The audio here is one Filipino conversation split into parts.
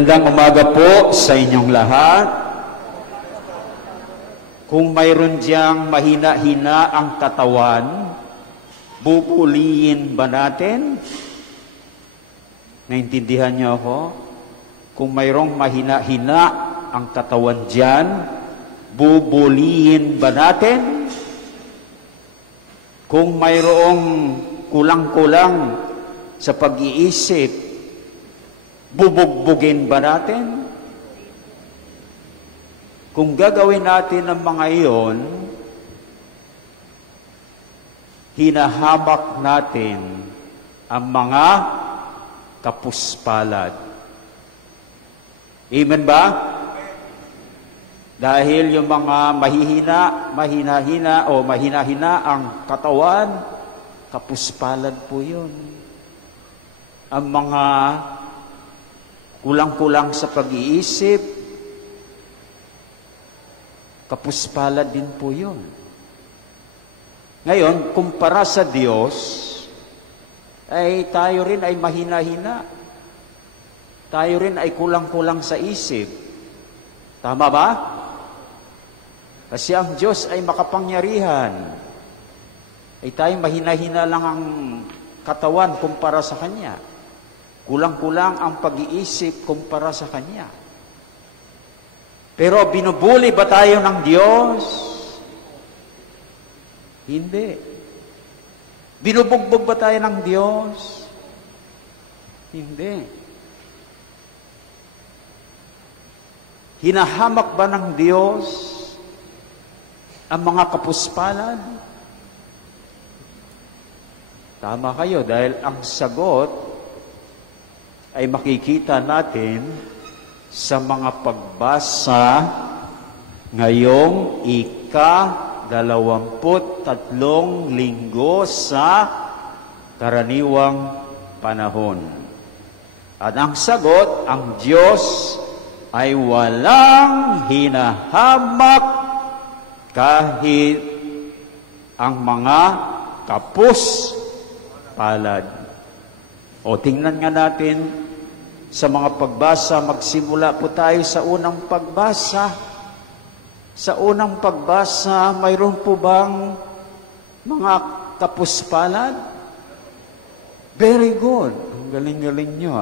Magandang umaga po sa inyong lahat. Kung mayroon diyang mahina-hina ang katawan, bubulihin ba natin? Naintindihan niyo ako? Kung mayroong mahina-hina ang katawan diyan, bubulihin ba natin? Kung mayroong kulang-kulang sa pag-iisip, bubugbugin ba natin? Kung gagawin natin ang mga iyon, hinahamak natin ang mga kapuspalad. Amen ba? Dahil yung mga mahina-hina ang katawan, kapuspalad po yun. Ang mga kulang-kulang sa pag-iisip, kapuspalad din po yun. Ngayon, kumpara sa Diyos, ay tayo rin ay mahina-hina. Tayo rin ay kulang-kulang sa isip. Tama ba? Kasi ang Diyos ay makapangyarihan. Ay tayo mahina-hina lang ang katawan kumpara sa Kanya. Kulang-kulang ang pag-iisip kumpara sa Kanya. Pero binubuli ba tayo ng Diyos? Hindi. Binubugbog ba tayo ng Diyos? Hindi. Hinahamak ba ng Diyos ang mga kapuspalad? Tama kayo, dahil ang sagot ay makikita natin sa mga pagbasa ngayong ika-23 linggo sa karaniwang panahon. At ang sagot, ang Diyos ay walang hinahamak kahit ang mga kapuspalad. O tingnan nga natin sa mga pagbasa, magsimula po tayo sa unang pagbasa. Sa unang pagbasa, mayroon po bang mga kapuspalad? Very good. Ang galing-galing nyo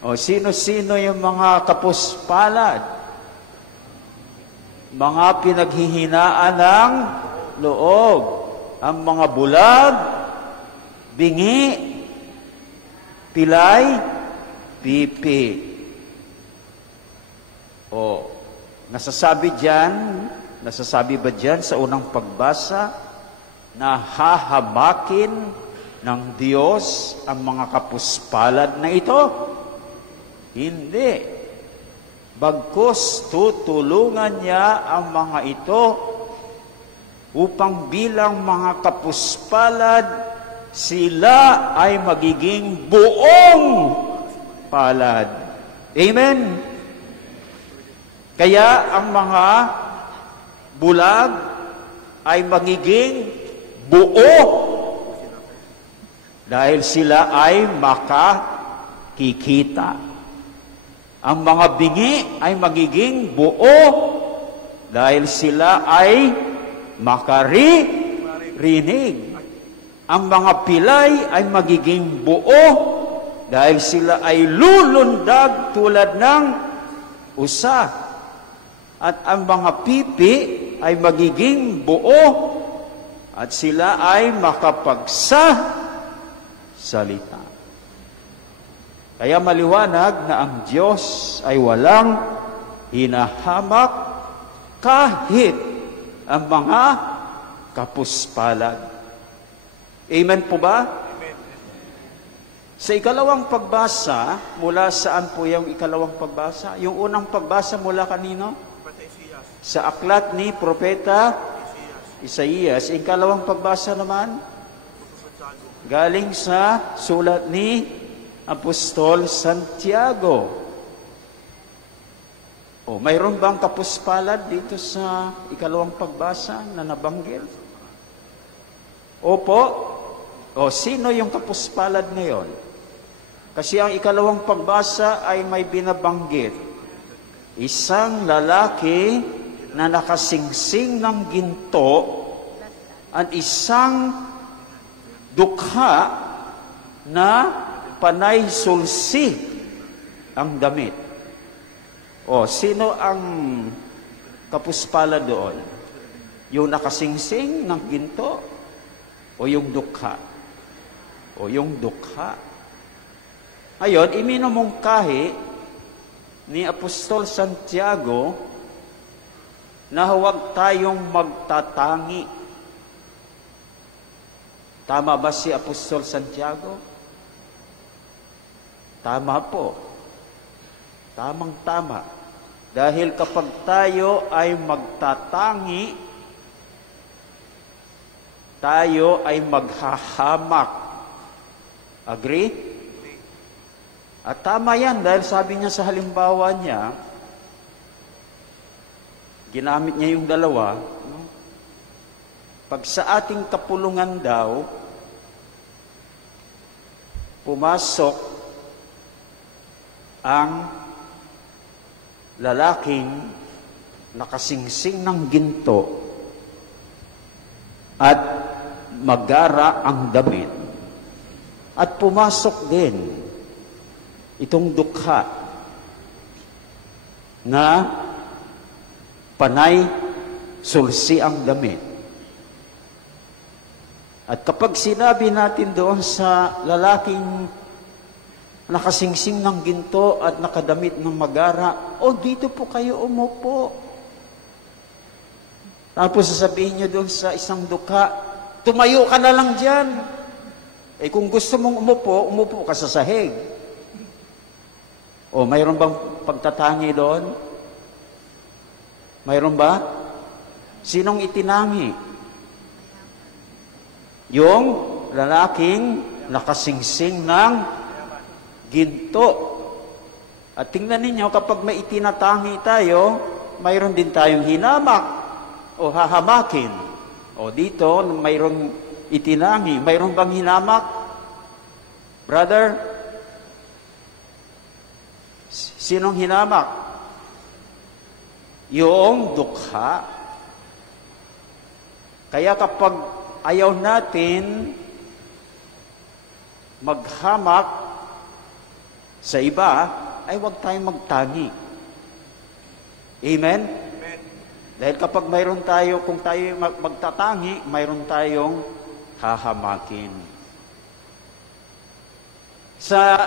O sino-sino yung mga kapuspalad? Mga pinaghihinaan ng loob. Ang mga bulag, bingi, pilay, pipi. O, nasasabi ba dyan sa unang pagbasa na hahamakin ng Diyos ang mga kapuspalad na ito? Hindi. Bagkus tutulungan niya ang mga ito upang bilang mga kapuspalad sila ay magiging buong palad. Amen? Kaya ang mga bulag ay magiging buo dahil sila ay makakikita. Ang mga bingi ay magiging buo dahil sila ay makarinig. Ang mga pilay ay magiging buo dahil sila ay lulundag tulad ng usa. At ang mga pipi ay magiging buo at sila ay makapagsasalita. Kaya maliwanag na ang Diyos ay walang hinahamak kahit ang mga kapuspalad. Amen po ba? Amen. Sa ikalawang pagbasa, mula saan po yung ikalawang pagbasa? Yung unang pagbasa mula kanino? Sa aklat ni Propeta Isaías. Ikalawang pagbasa naman? Galing sa sulat ni Apostol Santiago. O, mayroon bang kapuspalad dito sa ikalawang pagbasa na nabanggil? Opo. O, sino yung kapuspalad ngayon? Kasi ang ikalawang pagbasa ay may binabanggit. Isang lalaki na nakasingsing ng ginto at isang dukha na panay sulsi ang damit. O, sino ang kapuspala doon? Yung nakasingsing ng ginto o yung dukha? O yung dukha. Ngayon, iminumungkahi ni Apostol Santiago na huwag tayong magtatangi. Tama ba si Apostol Santiago? Tama po. Tamang-tama. Dahil kapag tayo ay magtatangi, tayo ay maghahamak. Agree? At tama yan dahil sabi niya sa halimbawa niya, ginamit niya yung dalawa, no? Pag sa ating kapulungan daw, pumasok ang lalaking nakasingsing ng ginto at magara ang damit. At pumasok din itong dukha na panay sulsi ang damit. At kapag sinabi natin doon sa lalaking nakasingsing ng ginto at nakadamit ng magara, o dito po kayo umupo. Tapos sasabihin nyo doon sa isang dukha, tumayo ka na lang dyan. Eh kung gusto mong umupo, umupo ka sa sahig. O mayroon bang pagtatangi doon? Mayroon ba? Sinong itinangi? Yung lalaking nakasingsing ng ginto. At tingnan ninyo, kapag may itinatangi tayo, mayroon din tayong hinamak o hahamakin. O dito, mayroon itinangi. Mayroon bang hinamak? Brother? Sinong hinamak? Yung dukha. Kaya kapag ayaw natin maghamak sa iba, ay huwag tayong magtangi. Amen? Amen. Dahil kapag mayroon tayo, kung tayo magtatangi, mayroon tayong hahamakin. Sa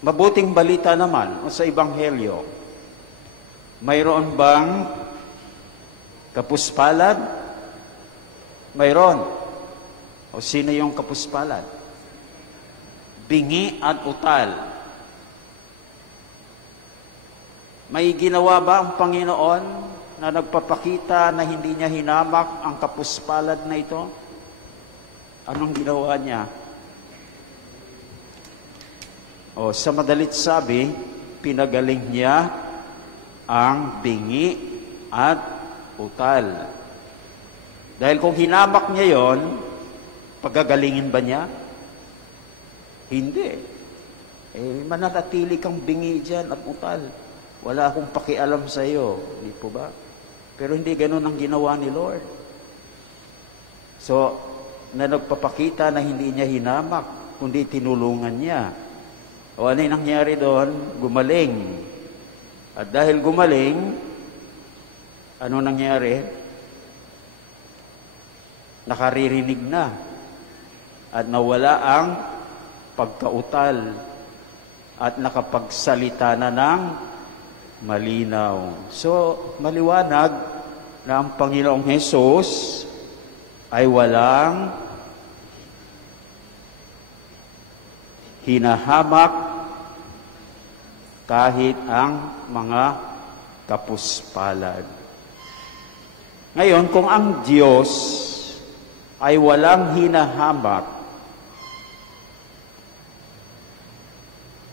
mabuting balita naman, o sa Ebanghelyo, mayroon bang kapuspalad? Mayroon. O sino yung kapuspalad? Bingi at utal. May ginawa ba ang Panginoon na nagpapakita na hindi niya hinamak ang kapuspalad na ito? Anong ginawa niya? O sa madalit sabi, pinagaling niya ang bingi at utal. Dahil kung hinamak niya yon, pagagalingin ba niya? Hindi. Mananatili kang bingi dyan at utal. Wala akong pakialam sa iyo. Hindi po ba? Pero hindi ganun ang ginawa ni Lord. So, na nagpapakita na hindi niya hinamak, kundi tinulungan niya. O ano yung nangyari doon? Gumaling. At dahil gumaling, ano nangyari? Nakaririnig na. At nawala ang pagkautal. At nakapagsalita na ng malinaw. So, maliwanag na ang Panginoong Hesus ay walang hinahamak kahit ang mga kapuspalad. Ngayon, kung ang Diyos ay walang hinahamak,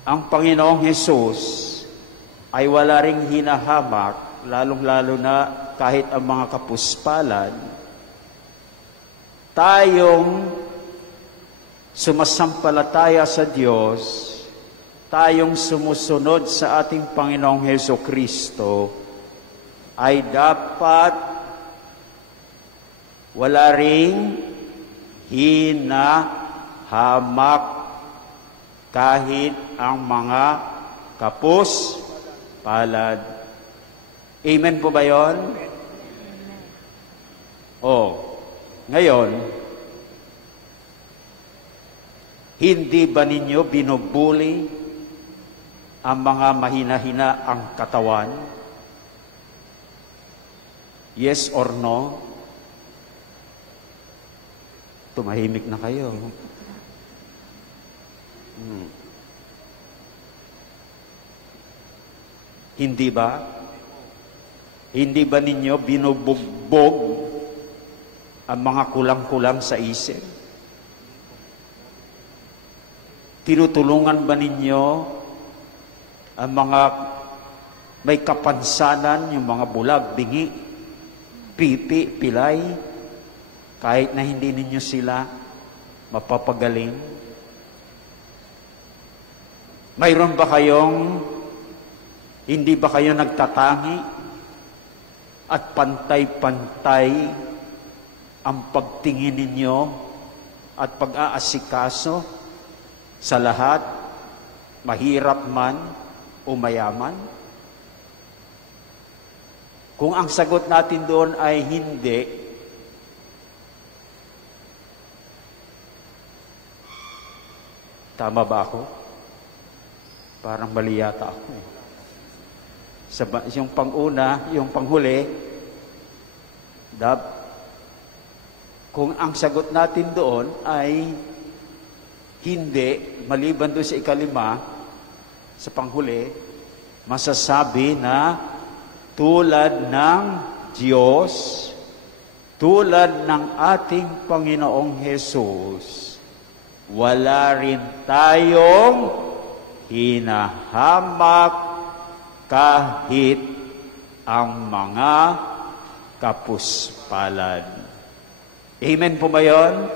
ang Panginoong Hesus ay wala ring hinahamak, lalong-lalo na kahit ang mga kapuspalad, tayong sumasampalataya sa Diyos, tayong sumusunod sa ating Panginoong Hesukristo, ay dapat wala ring hinahamak kahit ang mga kapos palad. Amen po ba yun? Ngayon, hindi ba ninyo binubuli ang mga mahina-hina ang katawan? Yes or no? Tumahimik na kayo. Hindi ba? Hindi ba ninyo binubugbog ang mga kulang-kulang sa isip? Tinutulungan ba ninyo ang mga may kapansanan, yung mga bulag, bingi, pipi, pilay, kahit na hindi ninyo sila mapapagaling? Mayroon ba hindi ba kayo nagtatangi at pantay-pantay ang pagtingin ninyo at pag-aasikaso sa lahat, mahirap man o mayaman? Kung ang sagot natin doon ay hindi, tama ba ako? Parang mali yata ako eh. Yung pang-una, yung panghuli, kung ang sagot natin doon ay hindi, maliban doon sa ikalima, sa panghuli, masasabi na tulad ng Diyos, tulad ng ating Panginoong Hesus, wala rin tayong hinahamak kahit ang mga kapuspalad. Amen po ba yun?